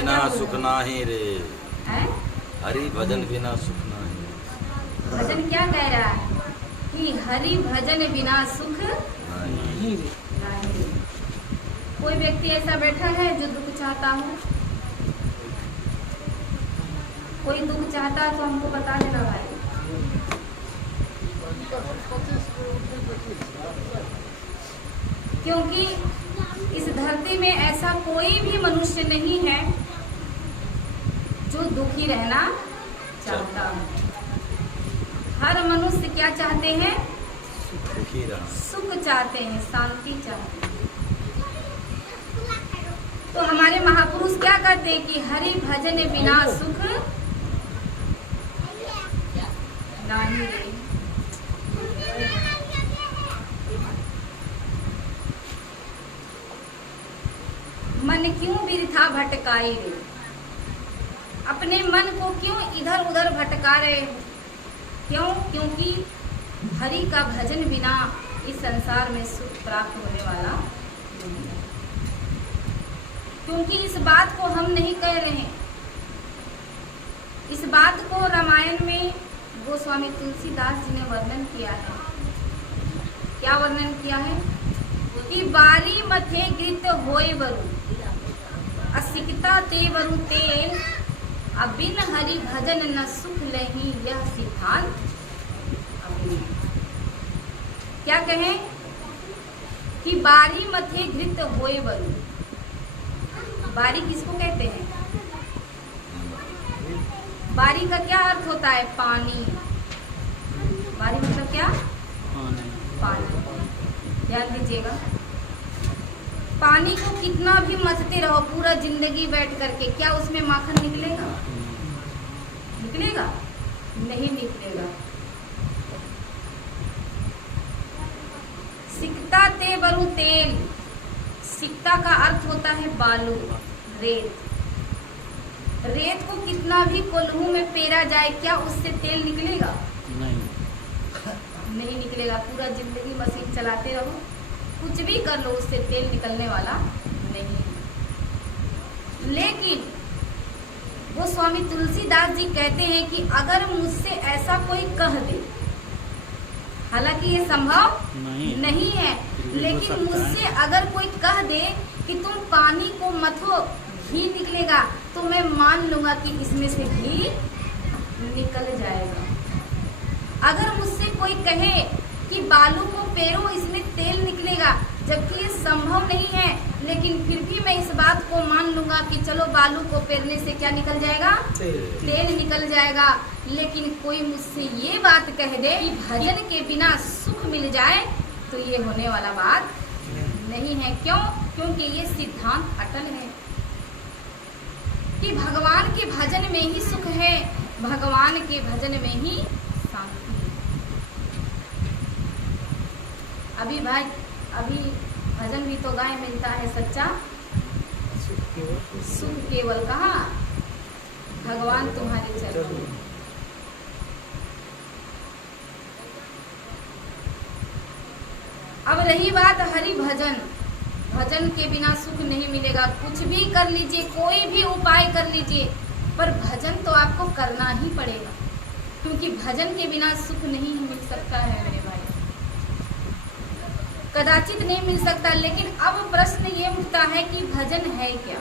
बिना सुख नाही रे, है? हरि भजन बिना सुख नाही। भजन क्या कह रहा है कि हरि भजन बिना सुख नहीं। नहीं। कोई व्यक्ति ऐसा बैठा है जो दुख चाहता हो, कोई दुख चाहता है तो हमको बता देना भाई। क्योंकि इस धरती में ऐसा कोई भी मनुष्य नहीं है जो दुखी रहना चाहता हो। हर मनुष्य क्या चाहते हैं? सुखी रहा। सुख चाहते हैं, शांति चाहते हैं। तो हमारे महापुरुष क्या करते हैं कि हरि भजन बिना सुख नहीं रे। मन क्यों बिरथा भटकाए रे, अपने मन को क्यों इधर उधर भटका रहे हो? क्यों? क्योंकि हरि का भजन बिना इस संसार में सुख प्राप्त होने वाला नहीं है। क्योंकि इस बात को हम नहीं कह रहे हैं, इस बात को रामायण में गोस्वामी तुलसीदास जी ने वर्णन किया है। क्या वर्णन किया है? कि बारी मथे गृत होय वरु, असिकता ते वरु तेल, अबिन हरि भजन न सुख लही, यह सिद्धांत अभी। क्या कहें कि बारी मथे घृत होय वरु। बारी किसको कहते हैं? बारी का क्या अर्थ होता है? पानी। बारी मतलब क्या? पानी। ध्यान दीजिएगा, पानी को कितना भी मथते रहो पूरा जिंदगी बैठ करके, क्या उसमें माखन निकलेगा? निकलेगा? नहीं निकलेगा। सिकता ते बरु तेल, सिकता का अर्थ होता है बालू, रेत। रेत को कितना भी कोल्हू में पेरा जाए, क्या उससे तेल निकलेगा? नहीं निकलेगा। पूरा जिंदगी मशीन चलाते रहो, कुछ भी कर लो, उससे तेल निकलने वाला नहीं। लेकिन वो स्वामी तुलसीदास जी कहते हैं कि अगर मुझसे ऐसा कोई कह दे, हालांकि ये संभव नहीं है, लेकिन मुझसे अगर कोई कह दे कि तुम पानी को मथो घी निकलेगा, तो मैं मान लूंगा कि इसमें से घी निकल जाएगा। अगर मुझसे कोई कहे कि बालू को पेरो इसमें तेल निकलेगा, जबकि ये संभव नहीं है, लेकिन फिर भी मैं इस बात को मान लूंगा कि चलो बालू को पेरने से क्या निकल जाएगा? तेल निकल जाएगा। लेकिन कोई मुझसे ये बात कह दे कि भजन के बिना सुख मिल जाए, तो ये होने वाला बात नहीं है। क्यों? क्योंकि ये सिद्धांत अटल है कि भगवान के भजन में ही सुख है, भगवान के भजन में ही शांति है। अभी भाई, अभी भजन भी तो गाय मिलता है, सच्चा सुख केवल कहाँ? भगवान तुम्हारे चरणों में। अब रही बात हरि भजन, भजन के बिना सुख नहीं मिलेगा। कुछ भी कर लीजिए, कोई भी उपाय कर लीजिए, पर भजन तो आपको करना ही पड़ेगा, क्योंकि भजन के बिना सुख नहीं मिल सकता है मेरे भाई, कदाचित नहीं मिल सकता। लेकिन अब प्रश्न ये उठता है कि भजन है क्या?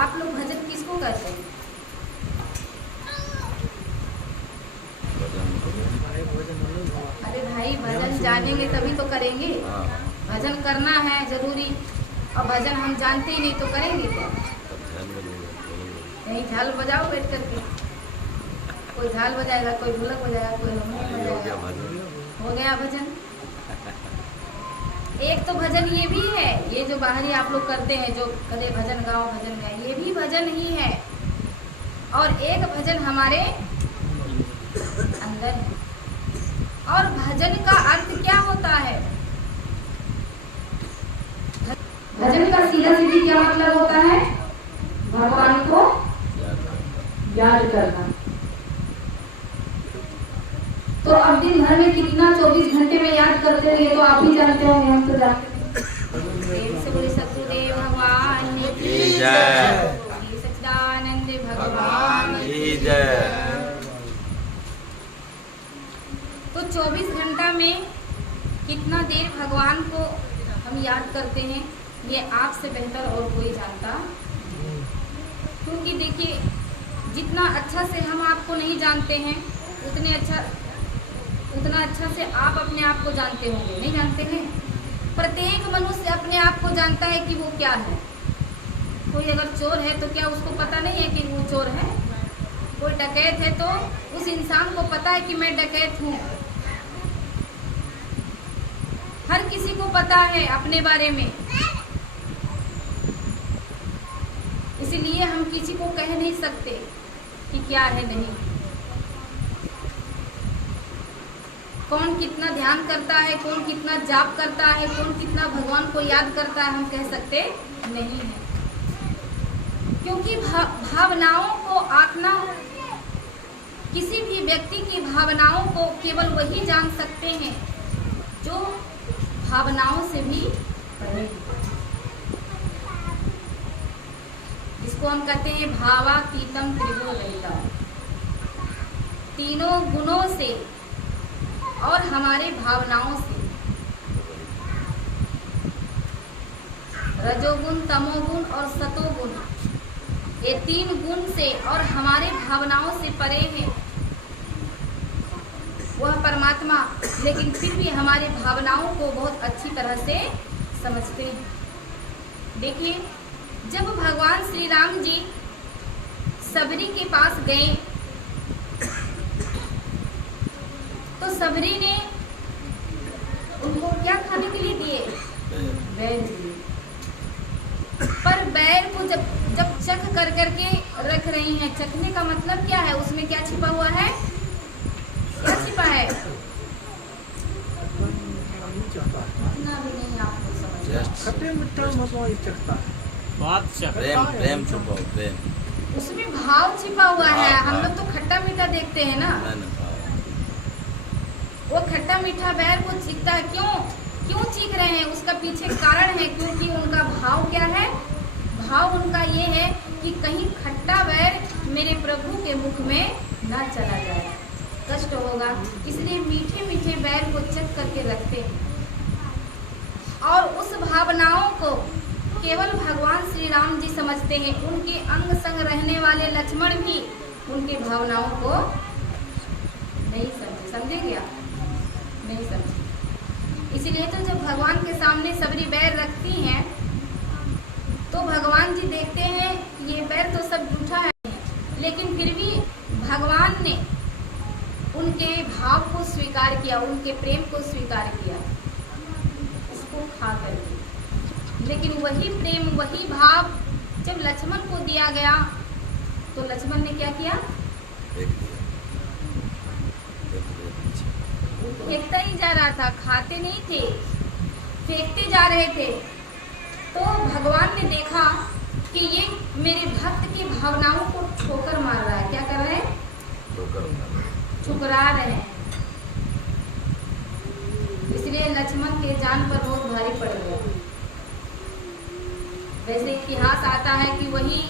आप लोग भजन किसको करते हैं? अरे भाई, भजन जानेंगे तभी तो करेंगे। भजन करना है जरूरी, और भजन हम जानते ही नहीं तो करेंगे क्या? नहीं, झाल बजाओ बैठ करके, कोई झाल बजाएगा, कोई ढोलक बजाएगा, कोई हारमोनियम बजाएगा, हो गया भजन। एक तो भजन ये भी है, ये जो बाहरी आप लोग करते हैं, जो कदे भजन गाओ भजन गाओ, ये भी भजन ही है। और एक भजन हमारे अंदर है। और भजन का अर्थ क्या होता है? भजन का सीधा सीधी क्या मतलब होता है? भगवान को याद करना। तो अब दिन भर में कितना 24 घंटे में याद करते हो, ये तो आप ही जानते होंगे, हम तो जानते हैं। प्रेम से बोले सतगुरुदेव भगवान की जय। बोलिए सच्चिदानंद भगवान की जय। तो 24 घंटा में कितना देर भगवान को हम याद करते हैं, ये आपसे बेहतर और कोई जानता नहीं। क्योंकि देखिए, जितना अच्छा से हम आपको नहीं जानते हैं, उतना अच्छा से आप अपने आप को जानते होंगे, नहीं जानते हैं? प्रत्येक मनुष्य अपने आप को जानता है कि वो क्या है। कोई अगर चोर है तो क्या उसको पता नहीं है कि वो चोर है? कोई डकैत है तो उस इंसान को पता है कि मैं डकैत हूँ। हर किसी को पता है अपने बारे में, इसलिए हम किसी को कह नहीं सकते कि क्या है नहीं। कौन कितना ध्यान करता है, कौन कितना जाप करता है, कौन कितना भगवान को याद करता है, हम कह सकते नहीं है। क्योंकि भावनाओं को आंकना, किसी भी व्यक्ति की भावनाओं को केवल वही जान सकते हैं जो भावनाओं से भी परे। इसको हम कहते हैं भावातीतम त्रिगुणरहितम। तीनों गुणों से और हमारे भावनाओं से, रजोगुण, तमोगुण और सतोगुण, ये 3 गुण से और हमारे भावनाओं से परे है वह परमात्मा। लेकिन फिर भी हमारे भावनाओं को बहुत अच्छी तरह से समझते हैं। देखिए, जब भगवान श्री राम जी सबरी के पास गए तो सबरी ने उनको क्या खाने के लिए दिए? बैर दिए। पर बैर को जब चख कर करके रख रही हैं, चखने का मतलब क्या है? उसमें क्या छिपा हुआ है? क्या छिपा है? इतना भी नहीं आपको समझ। खट्टे मीठा मजा चखता है। प्रेम प्रेम छुपाओ, प्रेम। उसमें भाव छिपा हुआ है। हम लोग तो खट्टा मीठा देखते हैं ना, वो खट्टा मीठा बैर को चीखता है। क्यों चीख रहे हैं? उसका पीछे कारण है, क्योंकि उनका भाव क्या है? भाव उनका ये है कि कहीं खट्टा बैर मेरे प्रभु के मुख में ना चला जाए, कष्ट होगा। इसलिए मीठे मीठे बैर को चख करके रखते हैं। और उस भावनाओं को केवल भगवान श्री राम जी समझते हैं। उनके अंग संग रहने वाले लक्ष्मण भी उनके भावनाओं को नहीं समझे। समझे क्या? नहीं समझे। इसलिए तो जब भगवान के सामने सबरी बैर रखती हैं तो भगवान जी देखते हैं ये बैर तो सब झूठा है, लेकिन फिर भी भगवान ने उनके भाव को स्वीकार किया, उनके प्रेम को स्वीकार किया, इसको खा करके। लेकिन वही प्रेम, वही भाव जब लक्ष्मण को दिया गया तो लक्ष्मण ने क्या किया? फेंकता ही जा रहा था, खाते नहीं थे, फेंकते जा रहे थे। तो भगवान ने देखा कि ये मेरे भक्त की भावनाओं को ठोकर मार रहा है। क्या कर रहे हैं? ठुकरा रहे हैं। इसलिए लक्ष्मण के जान पर बहुत भारी पड़ गया। वैसे इतिहास आता है कि वही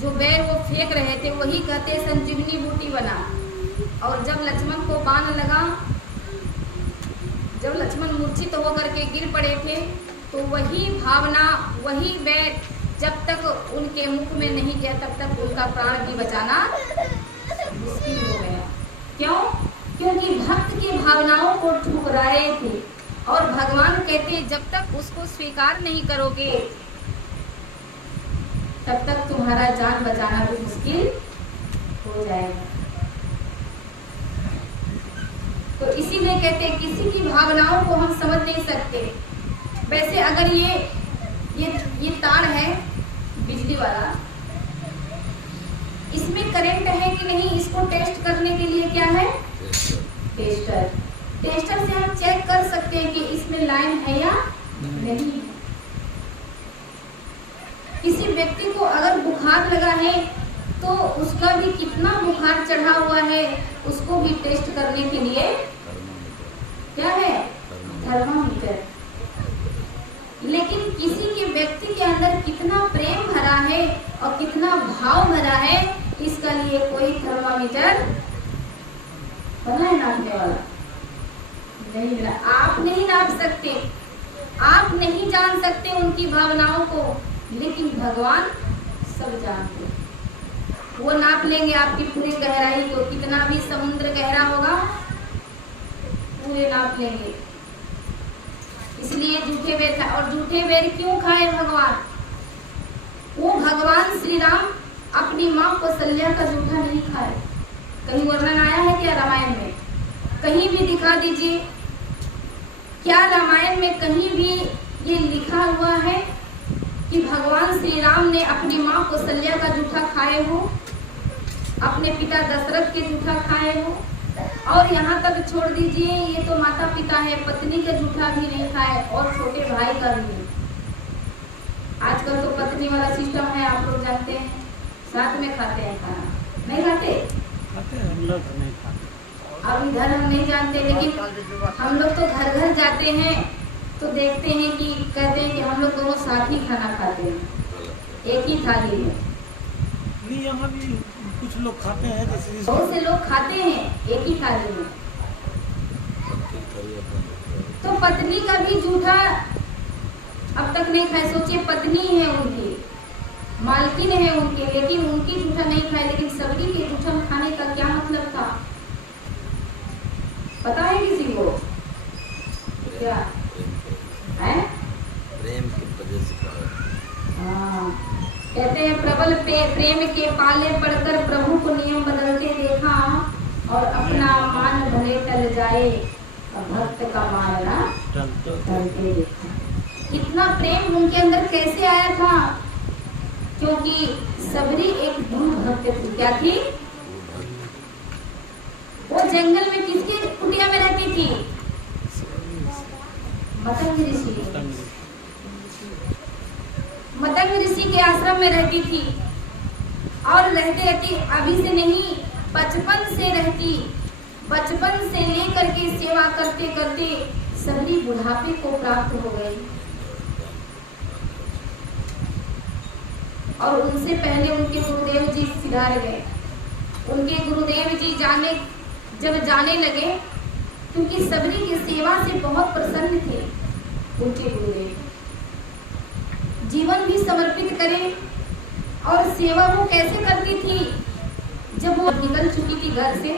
जो बैर वो फेंक रहे थे, वही कहते संजीवनी बूटी बना। और जब लक्ष्मण को बाण लगा, जब लक्ष्मण मूर्छित होकर के गिर पड़े थे, तो वही भावना, वही बैर जब तक उनके मुख में नहीं गया तब तक उनका प्राण भी बचाना मुश्किल हो गया। क्यों? क्योंकि भक्त की भावनाओं को ठुकराए थे। और भगवान कहते जब तक उसको स्वीकार नहीं करोगे तब तक तुम्हारा जान बचाना भी मुश्किल हो जाएगा। तो इसीलिए कहते हैं किसी की भावनाओं को हम समझ नहीं सकते। वैसे अगर ये तार है बिजली वाला, इसमें करंट है कि नहीं, इसको टेस्ट करने के लिए क्या है? टेस्टर। टेस्टर से हम चेक कर सकते हैं कि इसमें लाइन है या नहीं। किसी व्यक्ति को अगर बुखार लगा है तो उसका भी कितना बुखार चढ़ा हुआ है, उसको भी टेस्ट करने के लिए क्या है? थर्मामीटर। लेकिन किसी के व्यक्ति के भाव भरा है, इसका लिए कोई थर्मामीटर बना है नापने वाला नहीं मिला। आप नहीं नाप सकते, आप नहीं जान सकते उनकी भावनाओं को, लेकिन भगवान सब जानते हैं। वो नाप लेंगे आपकी पूरी गहराई को, कितना भी समुद्र गहरा होगा पूरे नाप लेंगे। इसलिए झूठे बेर खाए। और झूठे बेर क्यों खाए भगवान? वो भगवान श्री राम अपनी माँ कौशल्या का जूठा नहीं खाए। कहीं वर्णन आया है क्या रामायण में? कहीं भी दिखा दीजिए, क्या रामायण में कहीं भी ये लिखा हुआ है कि भगवान श्री राम ने अपनी माँ कौशल्या का जूठा खाए हो, अपने पिता दशरथ के जूठा खाए हो? और यहाँ तक छोड़ दीजिए, ये तो माता पिता है, पत्नी का जूठा भी नहीं खाए और छोटे भाई का भी नहीं। आजकल तो पत्नी वाला सिस्टम है, आप लोग जानते हैं, साथ में खाते हैं खाना, नहीं खाते? हम लोग नहीं खाते। अब इधर हम नहीं जानते, लेकिन हम लोग तो घर घर जाते हैं तो देखते हैं कि कहते हैं कि हम लोग दोनों साथ ही खाना खाते हैं, एक ही थाली में। नहीं, यहाँ भी कुछ लोग खाते हैं, जैसे बहुत से लोग खाते हैं एक ही थाली में। तो पत्नी का भी जूठा अब तक नहीं खाए। सोचिए, पत्नी है उनकी, मालकिन है उनके, लेकिन उनकी जूठा नहीं खाए। लेकिन सबरी के जूठा खाने का क्या मतलब था, पता है किसी को? क्या है? प्रेम की वजह से हाँ, कहते हैं प्रबल प्रेम के पाले पड़कर प्रभु को नियम बदलते देखा, और अपना मान भले टल जाए और भक्त का मानना टलते देखा। इतना प्रेम उनके अंदर कैसे आया था? क्योंकि सबरी एक गुरु भक्त थी। क्या थी? वो जंगल में किसकी कुटिया में रहती थी? मतंग ऋषि। मतंग ऋषि के आश्रम में रहती थी, और रहते रहती, अभी से नहीं, बचपन से रहती। बचपन से लेकर के सेवा करते करते सबरी बुढ़ापे को प्राप्त हो गई। और उनसे पहले उनके गुरुदेव जी सिधार गए। उनके गुरुदेव जी जब जाने लगे, क्योंकि सबरी की सेवा से बहुत प्रसन्न थे उनके गुरुदेव, जीवन भी समर्पित करें। और सेवा वो कैसे करती थी? जब वो निकल चुकी थी घर से,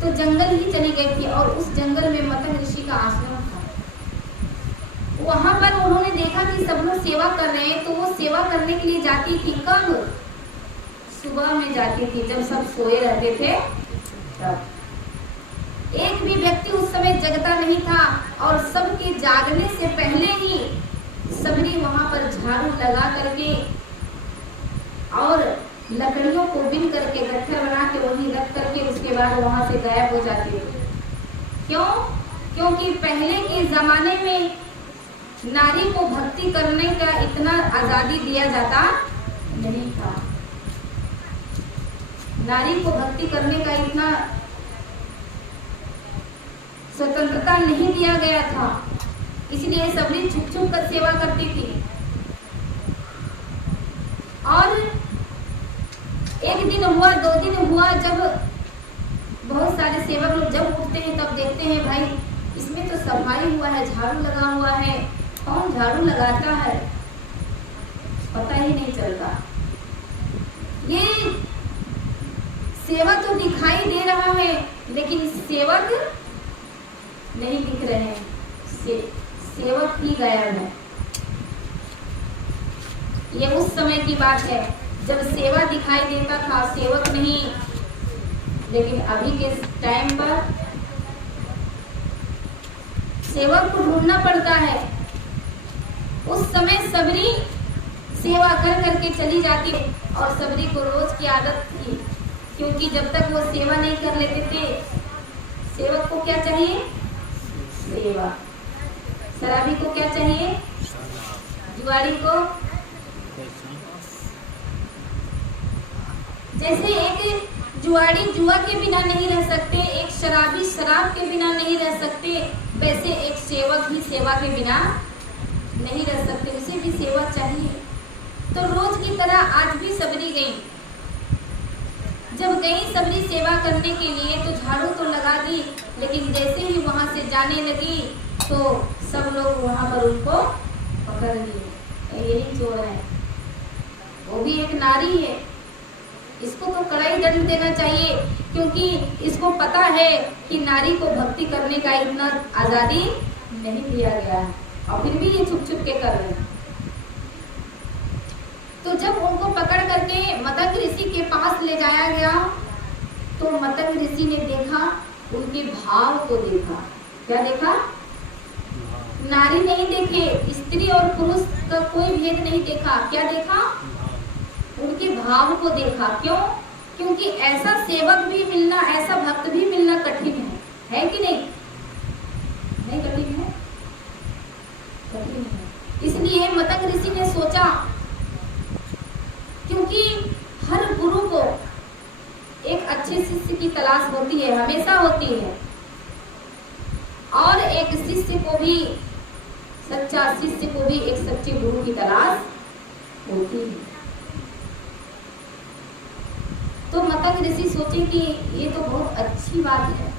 तो जंगल ही चली गई थी, और उस जंगल में मतंग ऋषि का आश्रम था। वहां पर उन्होंने देखा कि सब लोग सेवा कर रहे हैं, तो वो सेवा करने के लिए जाती थी। कब? सुबह में जाती थी, जब सब सोए रहते थे तब। एक भी व्यक्ति उस समय जगता नहीं था, और सबके जागने से पहले ही सबरी वहां पर झाड़ू लगा करके और लकड़ियों को बिन करके गट्ठर बना के वहीं रख करके उसके बाद वहां से गायब हो जाती थी। क्यों? क्योंकि पहले के जमाने में नारी को भक्ति करने का इतना आजादी दिया जाता नहीं था। नारी को भक्ति करने का इतना स्वतंत्रता नहीं दिया गया था, इसलिए सबरी छुप छुप कर सेवा करती थी। और एक दिन हुआ, 2 दिन हुआ, जब बहुत सारे सेवक लोग जब उठते हैं तब देखते हैं भाई इसमें तो सफाई हुआ है, झाड़ू लगा हुआ है, कौन झाड़ू लगाता है पता ही नहीं चलता। ये सेवक तो दिखाई दे रहा है, लेकिन सेवक नहीं दिख रहे हैं, सेवक ही गायब है। ये उस समय की बात है जब सेवा दिखाई देता था, सेवक नहीं। लेकिन अभी के टाइम पर सेवक को ढूंढना पड़ता है। उस समय सबरी सेवा कर करके चली जाती, और सबरी को रोज की आदत थी, क्योंकि जब तक वो सेवा नहीं कर लेते थे, सेवक को क्या चाहिए? सेवा। शराबी को क्या चाहिए? जुआरी को। जैसे एक जुआरी जुआ के बिना नहीं रह सकते, एक शराबी शराब के बिना नहीं रह सकते, वैसे एक सेवक भी सेवा के बिना नहीं रह सकते, उसे भी सेवा चाहिए। तो रोज की तरह आज भी सबरी गई। जब गई सबरी सेवा करने के लिए तो झाड़ू तो लगा दी, लेकिन जैसे ही वहां से जाने लगी तो सब लोग वहां पर उनको पकड़ लिए। यही चोर है, वो भी एक नारी है, इसको तो कड़ाई दंड देना चाहिए, क्योंकि इसको पता है कि नारी को भक्ति करने का इतना आजादी नहीं दिया गया है, और फिर भी ये छुप छुप के कर रहे हैं। तो जब उनको पकड़ करके मतंग ऋषि के पास ले जाया गया तो मतंग ऋषि ने देखा, उनके भाव को देखा। क्या देखा? नारी नहीं देखे, स्त्री और पुरुष का कोई भेद नहीं देखा। क्या देखा? उनके भाव को देखा। क्यों? क्योंकि ऐसा सेवक भी मिलना, ऐसा भक्त भी मिलना कठिन है कि नहीं? नहीं कठिन है? कठिन है। इसलिए मतंग ऋषि ने सोचा, क्योंकि हर गुरु को एक अच्छे शिष्य की तलाश होती है, हमेशा होती है, और एक शिष्य को भी, सच्चा शिष्य को भी एक सच्चे गुरु की तलाश होती है। तो मतंग ऋषि सोचे कि ये तो बहुत अच्छी बात है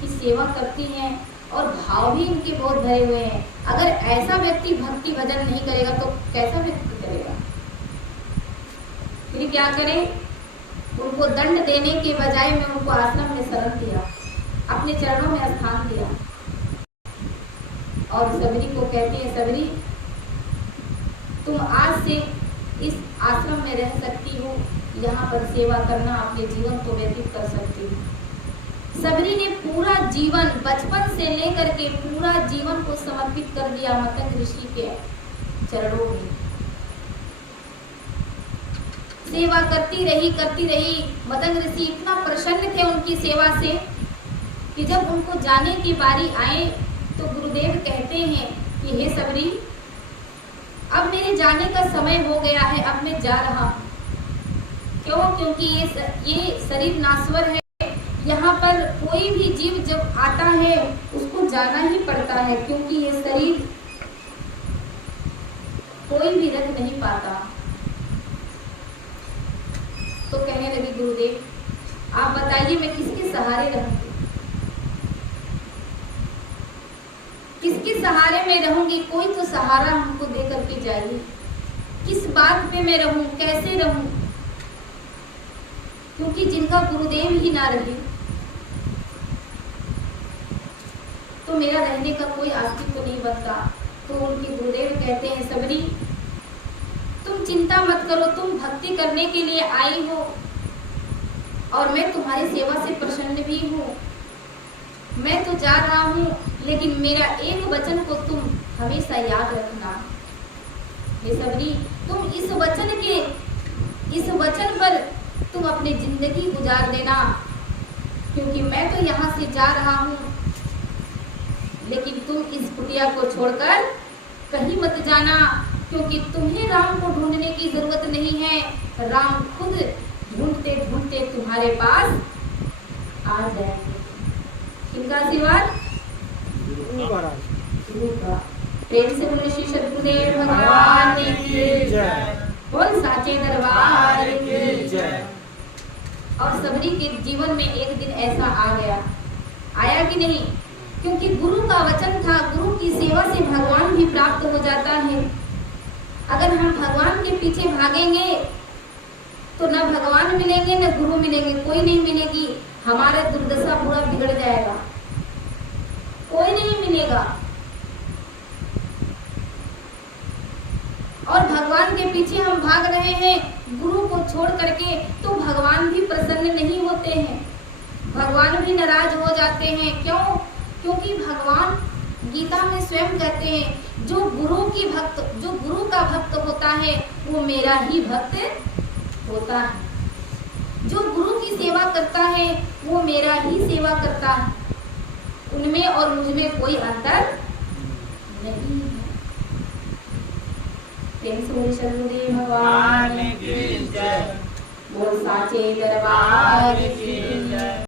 कि सेवा करती हैं और भाव भी इनके बहुत भरे हुए हैं। अगर ऐसा व्यक्ति भक्ति भजन नहीं करेगा तो कैसा व्यक्ति करेगा? फिर क्या करें? उनको दंड देने के बजाय मैं उनको आश्रम में शरण दिया, अपने चरणों में स्थान दिया, और सबरी को कहती है, सबरी तुम आज से इस आश्रम में रह सकती हो, यहाँ पर सेवा करना, अपने जीवन को व्यतीत कर सकती हो। सबरी ने पूरा जीवन, बचपन से लेकर के पूरा जीवन को समर्पित कर दिया मतंग ऋषि के चरणों में। सेवा करती रही। मतंग ऋषि इतना प्रसन्न थे उनकी सेवा से कि जब उनको जाने की बारी आए तो गुरुदेव कहते हैं कि हे सबरी, अब मेरे जाने का समय हो गया है, अब मैं जा रहा हूँ। क्यों? क्योंकि ये शरीर नाश्वर है, यहाँ पर कोई भी जीव जब आता है उसको जाना ही पड़ता है, क्योंकि ये शरीर कोई भी रख नहीं पाता। तो कहने लगी, गुरुदेव आप बताइए मैं किसके सहारे रहूंगी? किसके सहारे में रहूंगी? कोई तो सहारा हमको दे करके जाइए। किस बात पे मैं रहूं, कैसे रहूं? क्योंकि जिनका गुरुदेव ही ना रहे तो मेरा रहने का कोई अस्तित्व नहीं बनता। तो उनके गुरुदेव कहते हैं, सबरी तुम चिंता मत करो, तुम भक्ति करने के लिए आई हो और मैं तुम्हारी सेवा से प्रसन्न भी हूँ। मैं तो जा रहा हूँ, लेकिन मेरा एक वचन को तुम हमेशा याद रखना। हे सबरी, तुम इस वचन पर तुम अपनी जिंदगी गुजार देना, क्योंकि मैं तो यहाँ से जा रहा हूँ, लेकिन तुम इस कुटिया को छोड़कर कहीं मत जाना, क्योंकि तुम्हें राम को ढूंढने की जरूरत नहीं है, राम खुद ढूंढते ढूंढते तुम्हारे पास आ जाएंगे। किनका आशीर्वाद? गुरु का। प्रेम से बोले श्री सद्गुरुदेव भगवान की जय, बोल साचे दरबार की जय। और सबरी के जीवन में एक दिन ऐसा आ गया, आया कि नहीं? क्योंकि गुरु का वचन था, गुरु की सेवा से भगवान भी प्राप्त हो जाता है। अगर हम भगवान के पीछे भागेंगे तो न भगवान मिलेंगे न गुरु मिलेंगे, कोई नहीं मिलेगी, हमारा दुर्दशा पूरा बिगड़ जाएगा, कोई नहीं मिलेगा। और भगवान के पीछे हम भाग रहे हैं गुरु को छोड़ करके, तो भगवान भी प्रसन्न नहीं होते हैं, भगवान भी नाराज हो जाते हैं। क्यों? क्योंकि भगवान गीता में स्वयं कहते हैं, जो गुरु का भक्त होता है वो मेरा ही भक्त होता है, जो गुरु की सेवा करता है वो मेरा ही सेवा करता है, उनमें और मुझमें कोई अंतर नहीं है। प्रेम से सद्गुरुदेव भगवान की जय, बोल साचे दरबार की